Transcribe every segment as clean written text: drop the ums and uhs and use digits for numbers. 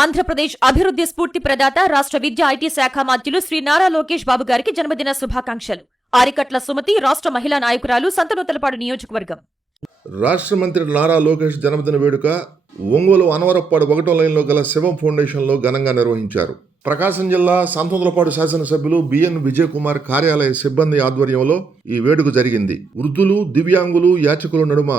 ఆంధ్రప్రదేశ్ అభివృద్ధి స్ఫూర్తి ప్రదాత రాష్ట్ర విద్యా ఐటీ శాఖ మంత్రులు శ్రీ నారా లోకేష్ బాబు గారికి జన్మదిన శుభాకాంక్షలు. ఆరికట్ల సుమతి రాష్ట్ర మహిళా నాయకురాలు, సంతనూతలపాడు నియోజకవర్గం. రాష్ట్ర మంత్రి నారా లోకేష్ జన్మదిన వేడుక ఒంగోలు అనవరప్పాడు 1వ లైన్లో గల శివం ఫౌండేషన్లో ఘనంగా నిర్వహించారు. ప్రకాశం జిల్లా సంతనూతలపాడు శాసనసభ్యులు బిఎన్ విజయ్ కుమార్ కార్యాలయ సిబ్బంది ఆధ్వర్యంలో ఈ వేడుక జరిగింది. వృద్ధులు, దివ్యాంగులు, యాచకుల నడుమ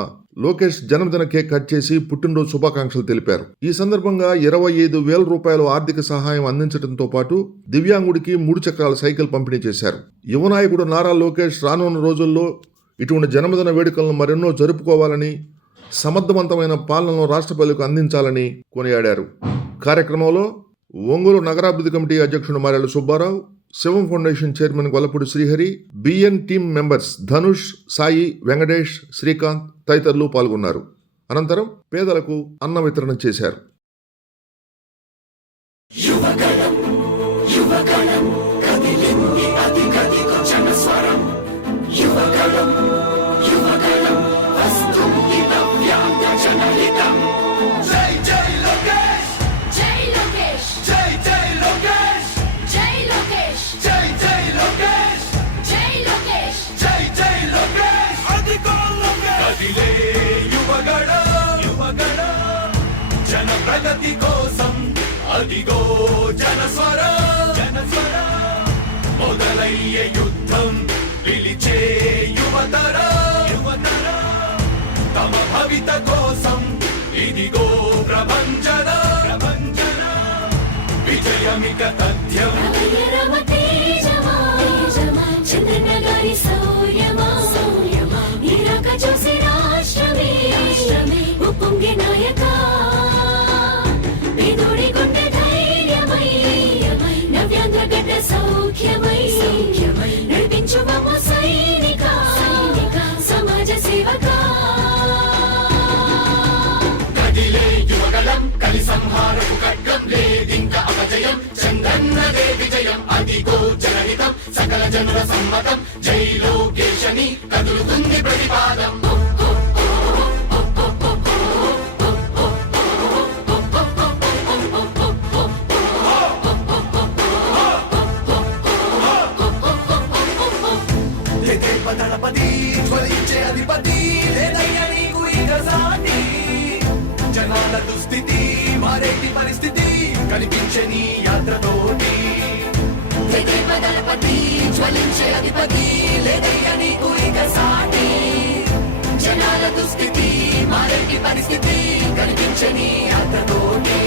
లోకేష్ జన్మదిన కేక్ కట్ చేసి పుట్టినరోజు శుభాకాంక్షలు తెలిపారు. ఈ సందర్భంగా 25,000 రూపాయల ఆర్థిక సహాయం అందించడంతో పాటు దివ్యాంగుడికి 3 చక్రాల సైకిల్ పంపిణీ చేశారు. యువ నాయకుడు నారా లోకేష్ రానున్న రోజుల్లో ఇటువంటి జన్మదిన వేడుకలను మరెన్నో జరుపుకోవాలని, సమర్థవంతమైన పాలనను రాష్ట్ర ప్రజలకు అందించాలని కొనియాడారు. కార్యక్రమంలో ఒంగోలు నగరాభివృద్ధి కమిటీ అధ్యక్షుడు Marella Subbarao, Shivam foundation chairman Gollapudi Srihari, BN team members Dhanush, Sai, Venkatesh, Srikanth తదితరులు పాల్గొన్నారు. అనంతరం పేదలకు అన్న వితరణ చేశారు. ప్రగతి కోసం అదిగో జనస్వర మొదలయ్యే యుద్ధం పిలిచే యువతర తమ భవిత కోసం ఇదిగో ప్రభంజన విజయమిక తథ్యం. సంహారపు ఖడ్గం లేదింక అపజయం, చంద్రన్నదే విజయం, అదిగో జనహితం, సకల జనుల సమ్మతం, జై లోకేశని కదులుతుంది ప్రతిపాదం. దళపతి జ్వలించే అధిపతి లేదయ్య నీకు ఇక సాటి, జనాల దుస్థితి మారేటి పరిస్థితి కనిపించే నీ యాత్రతోటి. దళపతి జ్వలించే అధిపతి లేదయ్య నీకు ఇక సాటి, జనాల దుస్థితి మారేటి పరిస్థితి కనిపించే నీ యాత్రతోటి.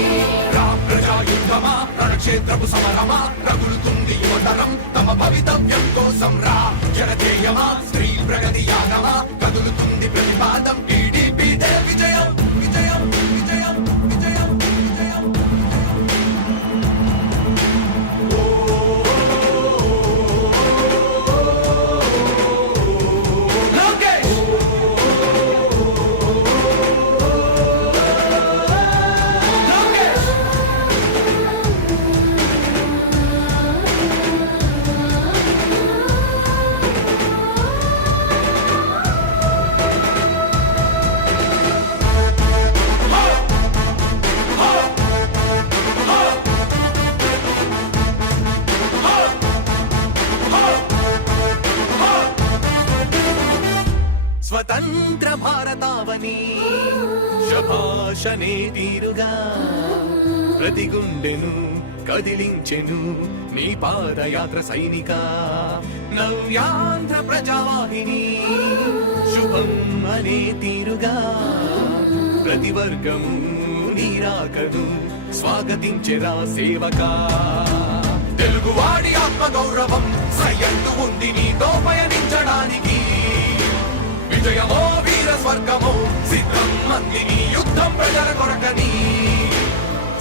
ప్రజాయుద్ధమా రణక్షేత్రపు సమరమా రగులుతుంది యువతరం తమ భవితవ్యం కోసం రా జనజేయమా స్త్రీ ప్రగతి యాగమా కదులుతుంది ప్రతిపాదం. టీడీపీ విజయం విజయం విజయం విజయం విజయం. స్వతంత్ర భారతావని శభాషనే తీరుగా ప్రతి గుండెను కదిలించెను నీ పాదయాత్ర సైనిక. నవ్యాంధ్ర ప్రజావాహిని శుభం అనే తీరుగా ప్రతి వర్గము నీరాకను స్వాగతించెరా సేవకా. తెలుగువాడి ఆత్మగౌరవం సయ్యందు ఉంది నీతో పయనించడానికి, విజయమో వీర స్వర్గమో సిద్ధం మందిని యుద్ధం ప్రజల కొరకని.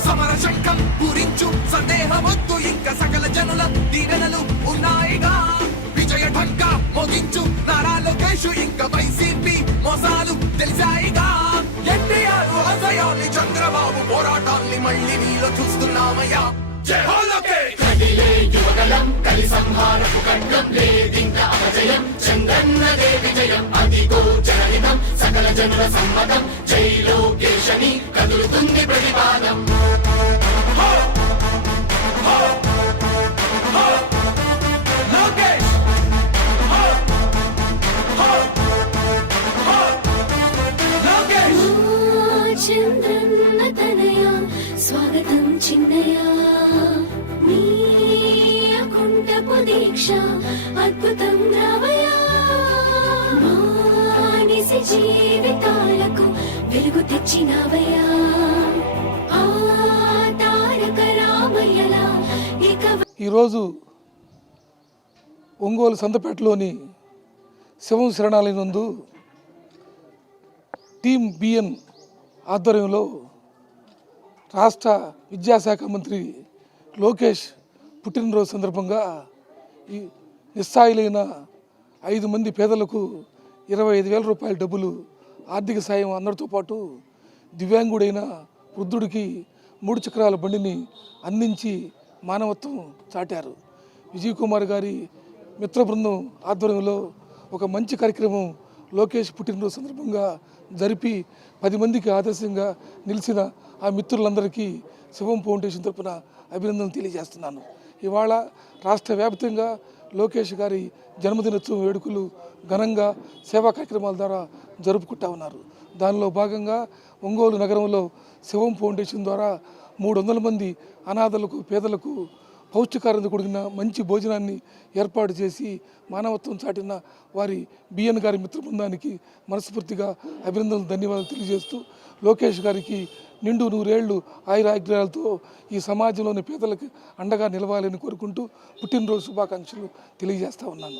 సమర శంఖం పూరించు సందేహమొద్దు ఇంక సకల జనుల దీవెనలు ఉన్నాయిగా, విజయ ఢంక మోగించు నారా లోకేష్ ఇంక వైసీపీ మోసాలు తెలిసాయిగా. ఎన్టీఆర్ ఆశయాల్ని చంద్రబాబు పోరాటాల్ని మళ్ళీ నీలో చూస్తున్నామయ్యా. జై హో లోకేష్. కదిలే యువగలం కలి సంహారపు ఖడ్గం లేదింక అపజయం, చంద్రన్నదే విజయం, అదిగో జనహితం, సకల జనుల సమ్మతం, జై లోకేశని కదులుతుంది ప్రతిపాదం. చిన్నయా నీ అకుంఠపు దీక్ష అద్భుతం రావయా మానిసి జీవితాలకు వెలుగు తెచ్చినవయా ఆ తారక రామయ్యలా ఇక ఈరోజు ఒంగోలు సంతపేటలోని శివం శరణాలయం నందు టీం బిఎన్ ఆధ్వర్యంలో రాష్ట్ర విద్యాశాఖ మంత్రి లోకేష్ పుట్టినరోజు సందర్భంగా ఈ నిస్సాయులైన 5 మంది పేదలకు 25,000 రూపాయల డబ్బులు ఆర్థిక సాయం అందరితో పాటు దివ్యాంగుడైన వృద్ధుడికి 3 చక్రాల బండిని అందించి మానవత్వం చాటారు. విజయ్ కుమార్ గారి మిత్ర బృందం ఆధ్వర్యంలో ఒక మంచి కార్యక్రమం లోకేష్ పుట్టినరోజు సందర్భంగా జరిపి 10 మందికి ఆదర్శంగా నిలిచిన ఆ మిత్రులందరికీ శివం ఫౌండేషన్ తరపున అభినందనలు తెలియజేస్తున్నాను. ఇవాళ రాష్ట్ర వ్యాప్తంగా లోకేష్ గారి జన్మదినోత్సవం వేడుకలు ఘనంగా సేవా కార్యక్రమాల ద్వారా జరుపుకుంటా ఉన్నారు. దానిలో భాగంగా ఒంగోలు నగరంలో శివం ఫౌండేషన్ ద్వారా 300 మంది అనాథలకు పేదలకు పౌష్టికారంతో కూడిన మంచి భోజనాన్ని ఏర్పాటు చేసి మానవత్వం చాటిన వారి బిఎన్ గారి మిత్ర బృందానికి మనస్ఫూర్తిగా అభినందనలు ధన్యవాదాలు తెలియజేస్తూ లోకేష్ గారికి నిండు 100 ఏళ్ళు ఆయురాగ్రహాలతో ఈ సమాజంలోని పేదలకు అండగా నిలవాలని కోరుకుంటూ పుట్టినరోజు శుభాకాంక్షలు తెలియజేస్తా ఉన్నాను.